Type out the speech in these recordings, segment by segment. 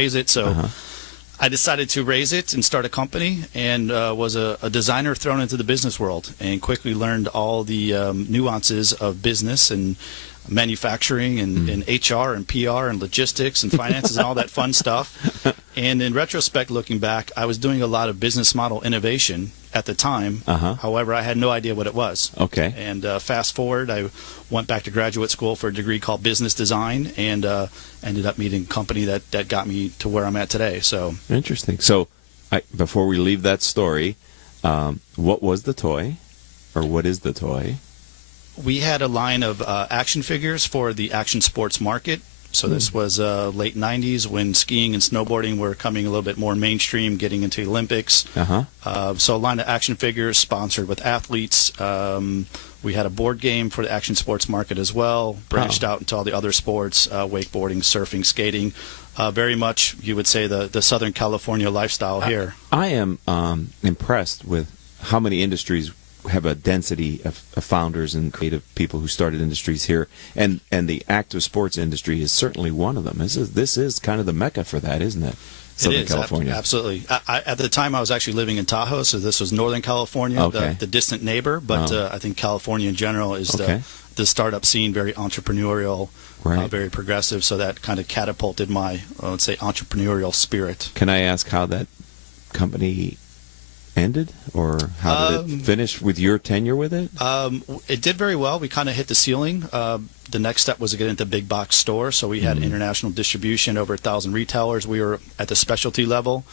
raise it. So I decided to raise it and start a company, and was a designer thrown into the business world, and quickly learned all the nuances of business and manufacturing and HR and PR and logistics and finances and all that fun stuff. And in retrospect, looking back, I was doing a lot of business model innovation at the time. However, I had no idea what it was. Okay. And fast forward, I went back to graduate school for a degree called business design, and ended up meeting a company that got me to where I'm at today. So interesting. So before we leave that story, what was the toy, or what is the toy? We had a line of action figures for the action sports market. So this was late 90s when skiing and snowboarding were coming a little bit more mainstream, getting into the Olympics. So a line of action figures sponsored with athletes. We had a board game for the action sports market as well, branched out into all the other sports, wakeboarding, surfing, skating. Very much, you would say, the Southern California lifestyle here. I am impressed with how many industries have a density of founders and creative people who started industries here, and the active sports industry is certainly one of them. This is kind of the mecca for that, isn't it? Southern California. Absolutely. At the time, I was actually living in Tahoe, so this was Northern California, the distant neighbor. But I think California in general is the startup scene, very entrepreneurial, very progressive. So that kind of catapulted my, let's say, entrepreneurial spirit. Can I ask how that company ended, or how did it finish with your tenure with it? It did very well. We kind of hit the ceiling. The next step was to get into big box store. So we had international distribution, over 1,000 retailers. We were at the specialty level.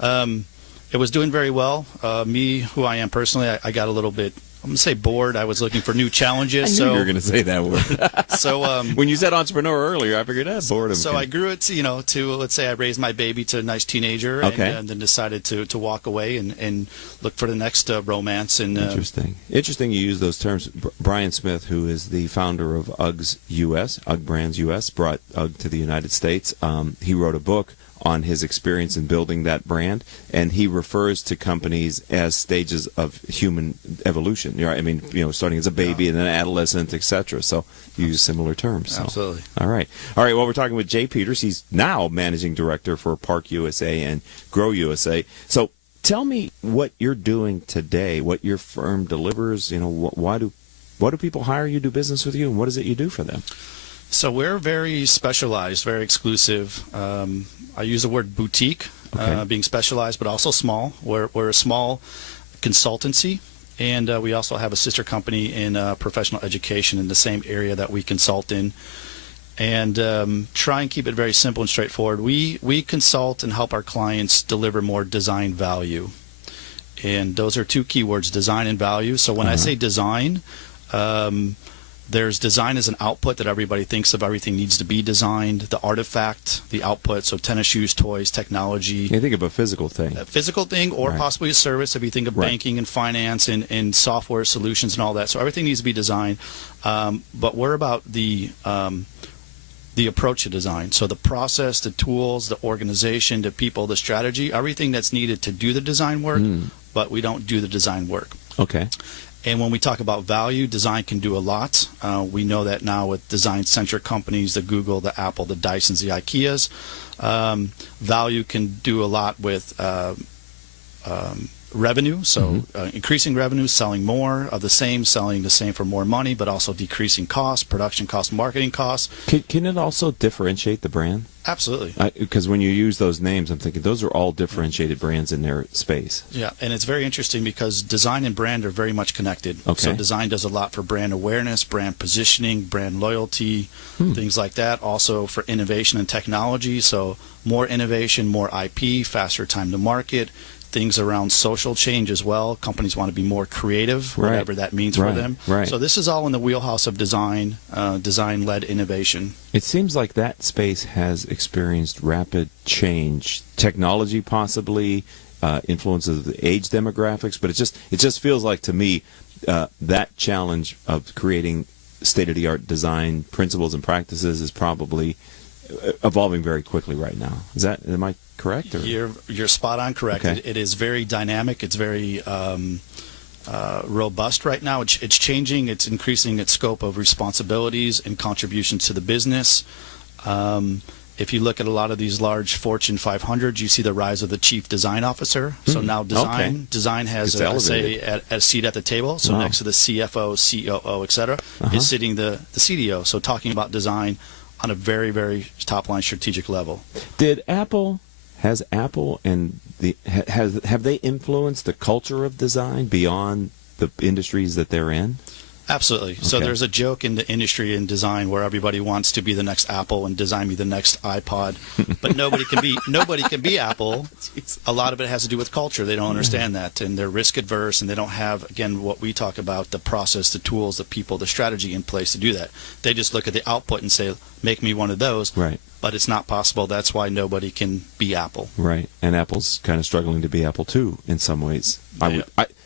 It was doing very well. Me, who I am personally, I got a little bit, I'm going to say, bored. I was looking for new challenges. I knew you were going to say that word. So when you said entrepreneur earlier, I figured boredom. So I grew it to, let's say I raised my baby to a nice teenager, and then decided to walk away and look for the next romance. And Interesting you use those terms. Brian Smith, who is the founder of UGG's US, UGG Brands US, brought UGG to the United States. He wrote a book on his experience in building that brand, and he refers to companies as stages of human evolution. I mean, starting as a baby and then adolescent, etc. So you use similar terms. So. Absolutely. All right. Well, we're talking with Jay Peters. He's now managing director for Park USA and Grow USA. So tell me what you're doing today, what your firm delivers. Why do people hire you, do business with you, and what is it you do for them? So we're very specialized, very exclusive. I use the word boutique, being specialized, but also small. We're a small consultancy, and we also have a sister company in professional education in the same area that we consult in. And try and keep it very simple and straightforward. We consult and help our clients deliver more design value. And those are two keywords, design and value. So when I say design, there's design as an output that everybody thinks of. Everything needs to be designed. The artifact, the output, so tennis shoes, toys, technology. You think of a physical thing. A physical thing, or possibly a service if you think of banking and finance and software solutions and all that. So everything needs to be designed. But we're about the approach to design. So the process, the tools, the organization, the people, the strategy, everything that's needed to do the design work, but we don't do the design work. Okay. And when we talk about value, design can do a lot. We know that now with design-centric companies, the Google, the Apple, the Dysons, the Ikeas. Value can do a lot with revenue, so increasing revenue, selling more of the same, selling the same for more money, but also decreasing costs, production costs, marketing costs. Can it also differentiate the brand? Absolutely. Because when you use those names, I'm thinking those are all differentiated brands in their space. Yeah, and it's very interesting because design and brand are very much connected. So design does a lot for brand awareness, brand positioning, brand loyalty, things like that. Also for innovation and technology, so more innovation, more IP, faster time to market. Things around social change as well. Companies want to be more creative, whatever that means for them. So this is all in the wheelhouse of design, design-led innovation. It seems like that space has experienced rapid change. Technology possibly, influences of the age demographics, but it just feels like to me that challenge of creating state-of-the-art design principles and practices is probably evolving very quickly right now. Am I correct? Or? You're spot on correct. It is very dynamic. It's very robust right now. It's changing. It's increasing its scope of responsibilities and contributions to the business. if you look at a lot of these large Fortune 500s, you see the rise of the chief design officer. So now design has a seat at the table. So next to the CFO, COO, etc., is sitting the CDO. So talking about design on a very, very top-line strategic level. Has Apple and have they influenced the culture of design beyond the industries that they're in? Absolutely. Okay. So there's a joke in the industry in design where everybody wants to be the next Apple and design me the next iPod, but nobody can be Apple. A lot of it has to do with culture. They don't understand that, and they're risk adverse, and they don't have, again, what we talk about, the process, the tools, the people, the strategy in place to do that. They just look at the output and say, make me one of those. Right. But it's not possible. That's why nobody can be Apple. Right. And Apple's kind of struggling to be Apple too in some ways.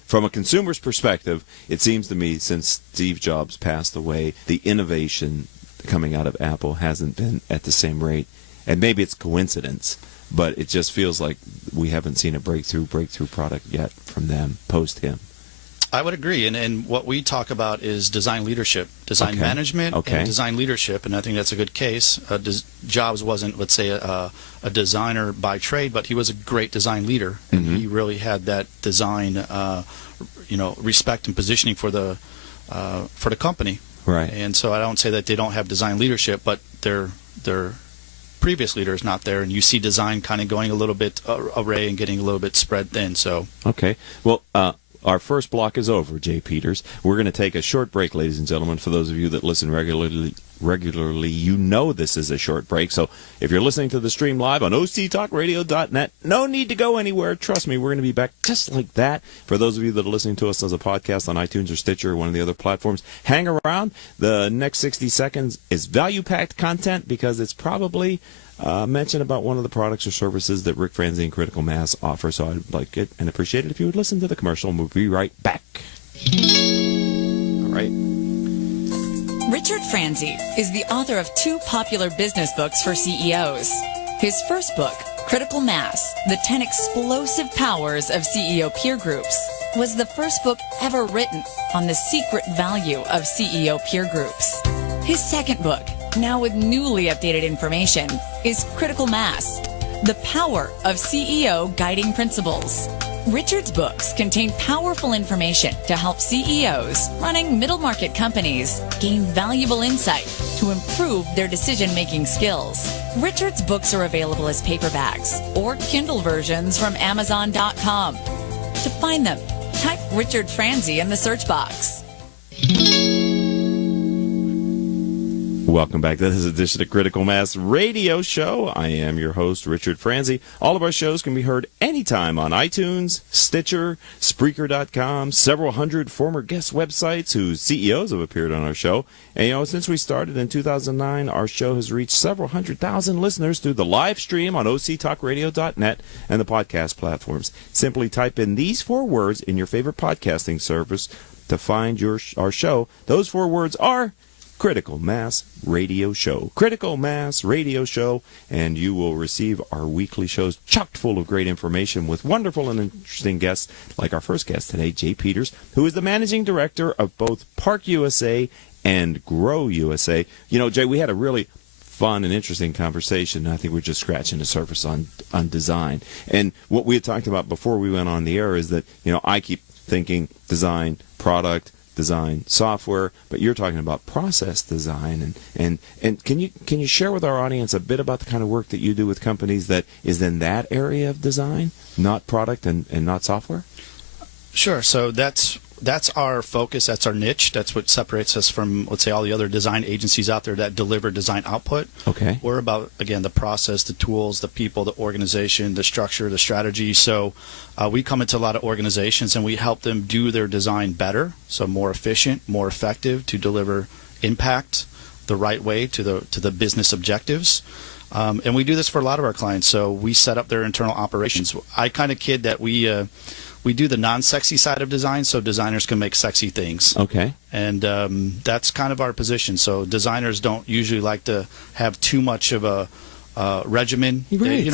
From a consumer's perspective, it seems to me since Steve Jobs passed away, the innovation coming out of Apple hasn't been at the same rate. And maybe it's coincidence, but it just feels like we haven't seen a breakthrough product yet from them post him. I would agree, and what we talk about is design leadership, design management, and design leadership, and I think that's a good case. Jobs wasn't, let's say, a designer by trade, but he was a great design leader, and he really had that design, respect and positioning for the company. Right. And so I don't say that they don't have design leadership, but their previous leader is not there, and you see design kind of going a little bit array and getting a little bit spread thin. So okay, well. Our first block is over, Jay Peters. We're going to take a short break, ladies and gentlemen. For those of you that listen regularly, you know this is a short break. So if you're listening to the stream live on octalkradio.net, no need to go anywhere. Trust me, we're going to be back just like that. For those of you that are listening to us as a podcast on iTunes or Stitcher or one of the other platforms, hang around. The next 60 seconds is value-packed content because it's probably mention about one of the products or services that Rick Franzi and Critical Mass offer. So I'd like it and appreciate it if you would listen to the commercial, and we'll be right back. All right. Richard Franzi is the author of 2 popular business books for CEOs. His first book, Critical Mass, The 10 Explosive Powers of CEO Peer Groups, was the first book ever written on the secret value of CEO peer groups. His second book, now with newly updated information, is Critical Mass, The Power of CEO Guiding Principles. Richard's books contain powerful information to help CEOs running middle-market companies gain valuable insight to improve their decision-making skills. Richard's books are available as paperbacks or Kindle versions from Amazon.com. To find them, type Richard Franzi in the search box. Welcome back to this edition of Critical Mass Radio Show. I am your host, Richard Franzi. All of our shows can be heard anytime on iTunes, Stitcher, Spreaker.com, several hundred former guest websites whose CEOs have appeared on our show. And, since we started in 2009, our show has reached several 100,000 listeners through the live stream on octalkradio.net and the podcast platforms. Simply type in these 4 words in your favorite podcasting service to find our show. Those 4 words are Critical Mass Radio Show. Critical Mass Radio Show, and you will receive our weekly shows chock full of great information with wonderful and interesting guests like our first guest today, Jay Peters, who is the managing director of both Park USA and Grow USA. Jay, we had a really fun and interesting conversation. I think we're just scratching the surface on design. And what we had talked about before we went on the air is that, I keep thinking design, product, design software, but you're talking about process design, and can you share with our audience a bit about the kind of work that you do with companies that is in that area of design, not product and not software? Sure. So that's our focus. That's our niche. That's what separates us from, let's say, all the other design agencies out there that deliver design output. Okay. We're about, again, the process, the tools, the people, the organization, the structure, the strategy. So we come into a lot of organizations and we help them do their design better, so more efficient, more effective to deliver impact the right way to the business objectives. And we do this for a lot of our clients. So we set up their internal operations. I kind of kid that we do the non-sexy side of design so designers can make sexy things. Okay. And that's kind of our position. So designers don't usually like to have too much of a regimen. Right.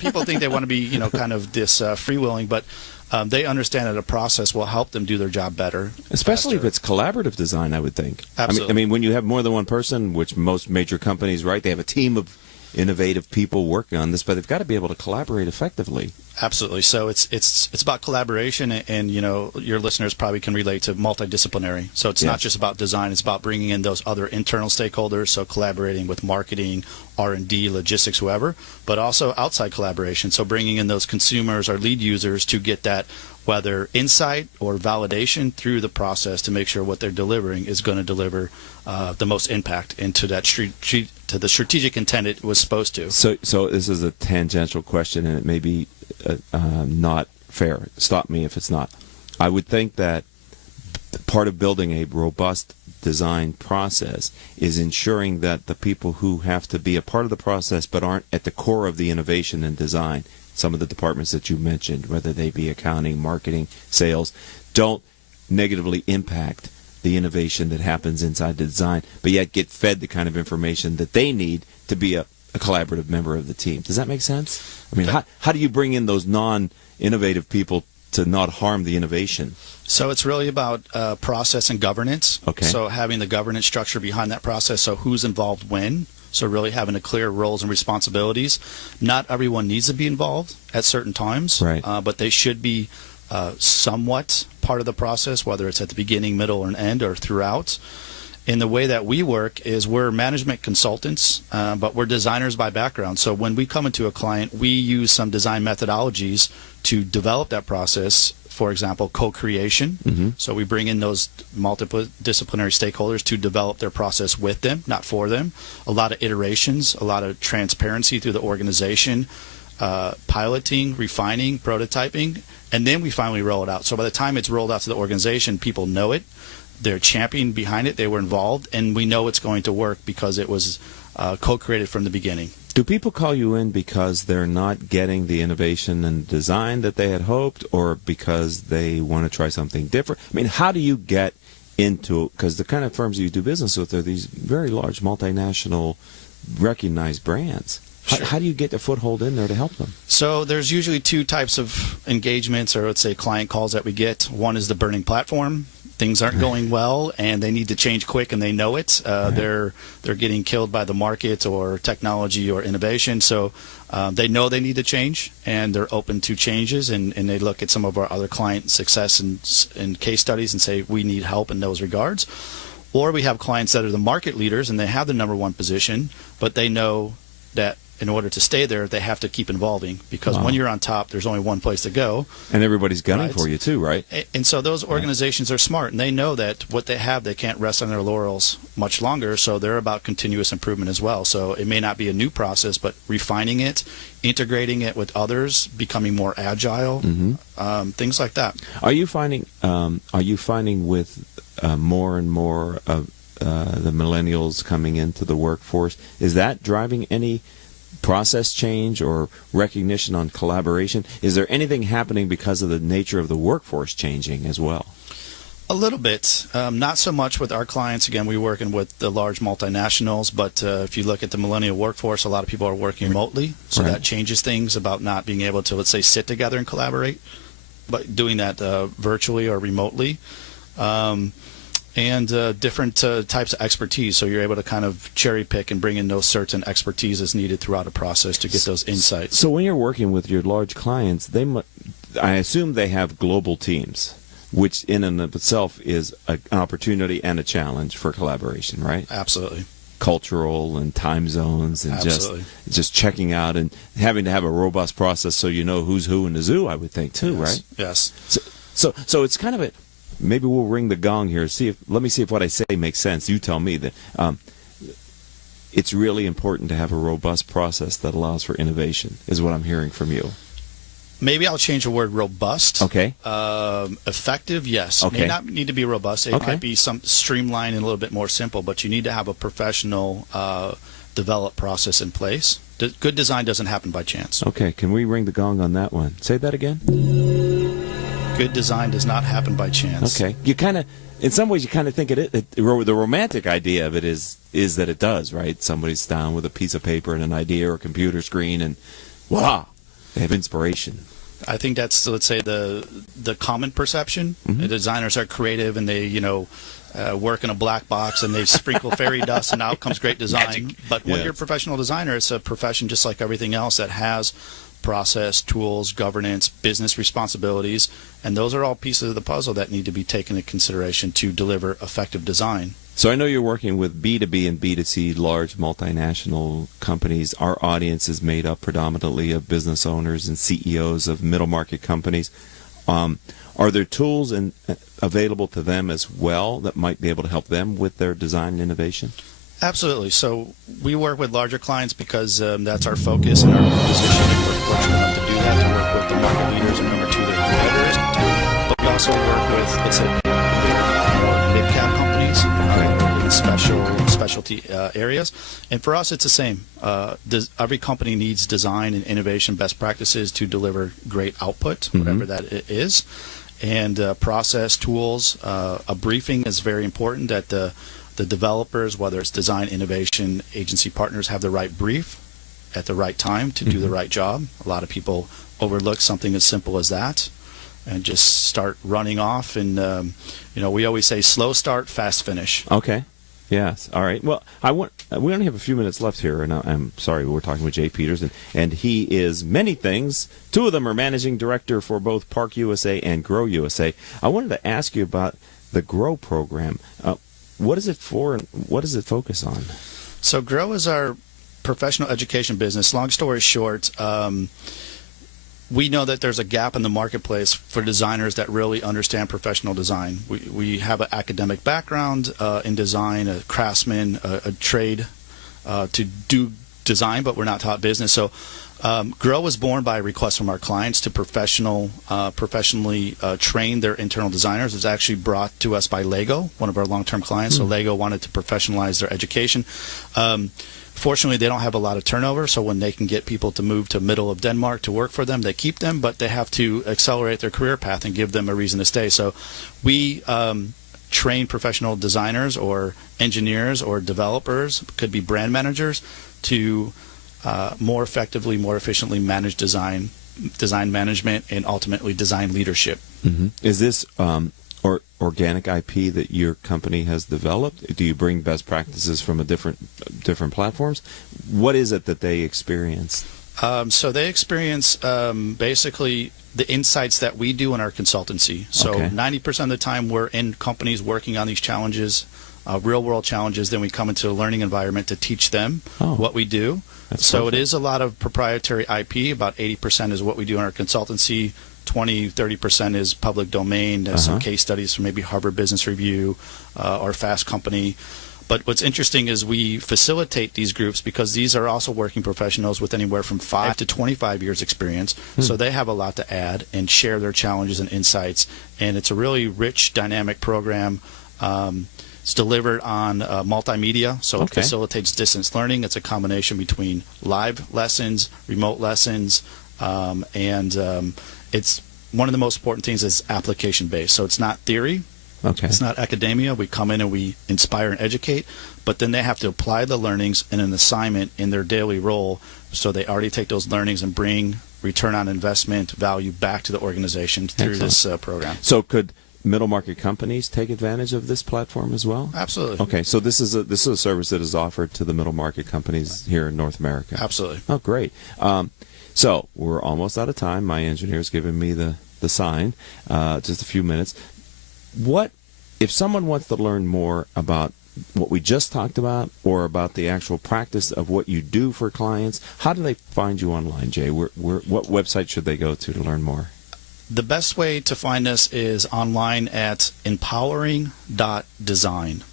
People think they want to be, kind of this freewheeling, but they understand that a process will help them do their job better. Especially faster. if it's collaborative design, I would think. Absolutely. I mean, when you have more than one person, which most major companies, right, they have a team of innovative people working on this, but they've got to be able to collaborate effectively. Absolutely. So it's about collaboration, and your listeners probably can relate to multidisciplinary. So it's not just about design; it's about bringing in those other internal stakeholders. So collaborating with marketing, R&D, logistics, whoever, but also outside collaboration. So bringing in those consumers or lead users to get that, whether insight or validation through the process, to make sure what they're delivering is going to deliver the most impact into that to the strategic intent it was supposed to. So this is a tangential question, and it may be not fair. Stop me if it's not. I would think that part of building a robust design process is ensuring that the people who have to be a part of the process but aren't at the core of the innovation and design, some of the departments that you mentioned, whether they be accounting, marketing, sales, don't negatively impact the innovation that happens inside the design, but yet get fed the kind of information that they need to be a collaborative member of the team. Does that make sense? I mean, how do you bring in those non-innovative people to not harm the innovation? So it's really about process and governance. Okay. So having the governance structure behind that process, so who's involved when. So really having a clear roles and responsibilities. Not everyone needs to be involved at certain times, right. But they should be somewhat part of the process, whether it's at the beginning, middle, and end, or throughout. And the way that we work is we're management consultants, but we're designers by background. So when we come into a client, we use some design methodologies to develop that process. For example, co-creation. Mm-hmm. So we bring in those multiple disciplinary stakeholders to develop their process with them, not for them. A lot of iterations, a lot of transparency through the organization, piloting, refining, prototyping, and then we finally roll it out. So by the time it's rolled out to the organization, people know it. They're championing behind it. They were involved, and we know it's going to work because it was co-created from the beginning. Do people call you in because they're not getting the innovation and design that they had hoped, or because they want to try something different? I mean, how do you get into, because the kind of firms you do business with are these very large, multinational, recognized brands. Sure. How do you get a foothold in there to help them? So there's usually two types of engagements, or let's say client calls that we get. One is the burning platform. Things aren't going well, and they need to change quick, and they know it. They're getting killed by the market or technology or innovation, so they know they need to change, and they're open to changes, and they look at some of our other client success and case studies and say, we need help in those regards. Or we have clients that are the market leaders, and they have the number one position, but they know that in order to stay there, they have to keep evolving, because when you're on top, there's only one place to go. And everybody's gunning for you too, right? And so those organizations are smart, and they know that what they have, they can't rest on their laurels much longer, so they're about continuous improvement as well. So it may not be a new process, but refining it, integrating it with others, becoming more agile, things like that. Are you finding with more and more of the millennials coming into the workforce, is that driving any process change or recognition on collaboration? Is there anything happening because of the nature of the workforce changing as well? A little bit. Not so much with our clients. Again, we're working with the large multinationals, but if you look at the millennial workforce, a lot of people are working remotely, so that changes things about not being able to, let's say, sit together and collaborate, but doing that virtually or remotely. And different types of expertise, so you're able to kind of cherry pick and bring in those certain expertise as needed throughout a process to get those insights. So when you're working with your large clients, I assume they have global teams, which in and of itself is an opportunity and a challenge for collaboration, right? Absolutely. Cultural and time zones, and just checking out and having to have a robust process so you know who's who in the zoo, I would think too, right? Yes. So it's kind of a, maybe we'll ring the gong here. Let me see if what I say makes sense. You tell me that it's really important to have a robust process that allows for innovation, is what I'm hearing from you. Maybe I'll change the word robust. Okay. Effective, yes. Okay. May not need to be robust. It might be some streamlined and a little bit more simple, but you need to have a professional developed process in place. Good design doesn't happen by chance. Okay. Can we ring the gong on that one? Say that again. Good design does not happen by chance. Okay. You kind of, in some ways, you kind of think the romantic idea of it is that it does, right? Somebody's down with a piece of paper and an idea or a computer screen, and voila, they have inspiration. I think that's, let's say, the common perception. The designers are creative, and they, work in a black box and they sprinkle fairy dust and out comes great design. Magic. But when Yes. you're a professional designer, it's a profession just like everything else that has process, tools, governance, business responsibilities, and those are all pieces of the puzzle that need to be taken into consideration to deliver effective design. So I know you're working with B2B and B2C large multinational companies. Our audience is made up predominantly of business owners and CEOs of middle market companies. Are there tools available to them as well that might be able to help them with their design and innovation? Absolutely. So we work with larger clients because that's our focus and our position, and we're fortunate enough to do that, to work with the market leaders and number 2, their competitors. But we also work with, let's say, more mid-cap companies in specialty areas. And for us, it's the same. Every company needs design and innovation best practices to deliver great output, whatever that is. And process, tools, a briefing is very important that the developers, whether it's design, innovation, agency partners, have the right brief at the right time to do the right job. A lot of people overlook something as simple as that and just start running off. And, we always say slow start, fast finish. Okay. Yes. All right. Well, we only have a few minutes left here, and I'm sorry, we're talking with Jay Peters, and he is many things. 2 of them are managing director for both Park USA and Grow USA. I wanted to ask you about the Grow program. What is it for, and what does it focus on? So Grow is our professional education business. Long story short, we know that there's a gap in the marketplace for designers that really understand professional design. We have an academic background in design, a craftsman, a trade to do design, but we're not taught business. So Grow was born by a request from our clients to professionally train their internal designers. It was actually brought to us by Lego, one of our long-term clients. So Lego wanted to professionalize their education. Fortunately, they don't have a lot of turnover, so when they can get people to move to middle of Denmark to work for them, they keep them, but they have to accelerate their career path and give them a reason to stay. So we train professional designers or engineers or developers, could be brand managers, to more effectively, more efficiently manage design management, and ultimately design leadership. Is this organic IP that your company has developed? Do you bring best practices from different platforms? What is it that they experience? So they experience basically the insights that we do in our consultancy. So 90% of the time we're in companies working on these challenges, real-world challenges. Then we come into a learning environment to teach them what we do. So it is a lot of proprietary IP. About 80% is what we do in our consultancy. 20-30% is public domain. There's some case studies from maybe Harvard Business Review or Fast Company. But what's interesting is we facilitate these groups because these are also working professionals with anywhere from 5 to 25 years experience. So they have a lot to add and share their challenges and insights. And it's a really rich, dynamic program. It's delivered on multimedia, so it facilitates distance learning. It's a combination between live lessons, remote lessons, and it's one of the most important things is application-based. So it's not theory. It's not academia. We come in and we inspire and educate, but then they have to apply the learnings in an assignment in their daily role, so they already take those learnings and bring return on investment value back to the organization through this program. So could middle market companies take advantage of this platform as well? Absolutely. Okay, so this is a service that is offered to the middle market companies here in North America. Absolutely. Oh, great. So we're almost out of time. My engineer's giving me the sign. Just a few minutes. What if someone wants to learn more about what we just talked about, or about the actual practice of what you do for clients? How do they find you online, Jay? What website should they go to learn more? The best way to find us is online at empowering.design.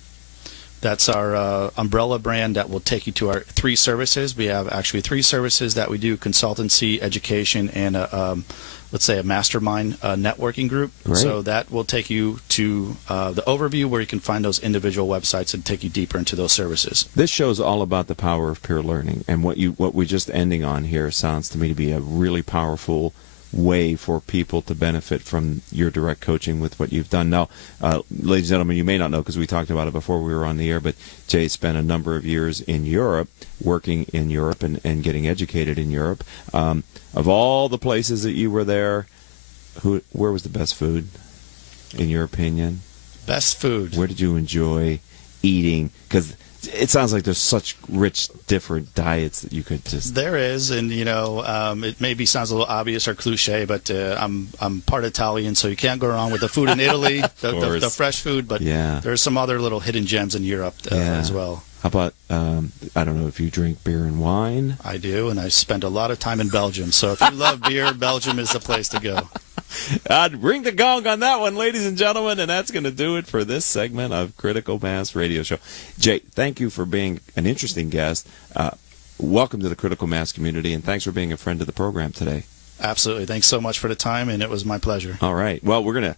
That's our umbrella brand that will take you to our 3 services. We have actually 3 services that we do: consultancy, education, and let's say a mastermind networking group. Great. So that will take you to the overview where you can find those individual websites and take you deeper into those services. This show's all about the power of peer learning, and what we're just ending on here sounds to me to be a really powerful way for people to benefit from your direct coaching with what you've done. Now, ladies and gentlemen, you may not know because we talked about it before we were on the air, but Jay spent a number of years in Europe, working in Europe and getting educated in Europe. Of all the places that you were there, where was the best food, in your opinion? Best food. Where did you enjoy eating? Because it sounds like there's such rich, different diets that you could just... There is, and it maybe sounds a little obvious or cliche, but I'm part Italian, so you can't go wrong with the food in Italy, the fresh food. But there's some other little hidden gems in Europe as well. How about, I don't know if you drink beer and wine? I do, and I spent a lot of time in Belgium. So if you love beer, Belgium is the place to go. I'd ring the gong on that one, ladies and gentlemen, and that's going to do it for this segment of Critical Mass Radio Show. Jay, thank you for being an interesting guest. Welcome to the Critical Mass community, and thanks for being a friend of the program today. Absolutely. Thanks so much for the time, and it was my pleasure. All right. Well, we're going to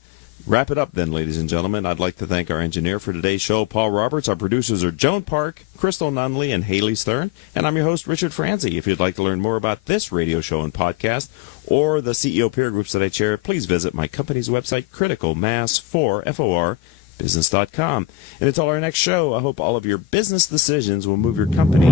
wrap it up then, ladies and gentlemen. I'd like to thank our engineer for today's show, Paul Roberts. Our producers are Joan Park, Crystal Nunley, and Haley Stern. And I'm your host, Richard Franzi. If you'd like to learn more about this radio show and podcast or the CEO peer groups that I chair, please visit my company's website, criticalmass4business.com. And until our next show, I hope all of your business decisions will move your company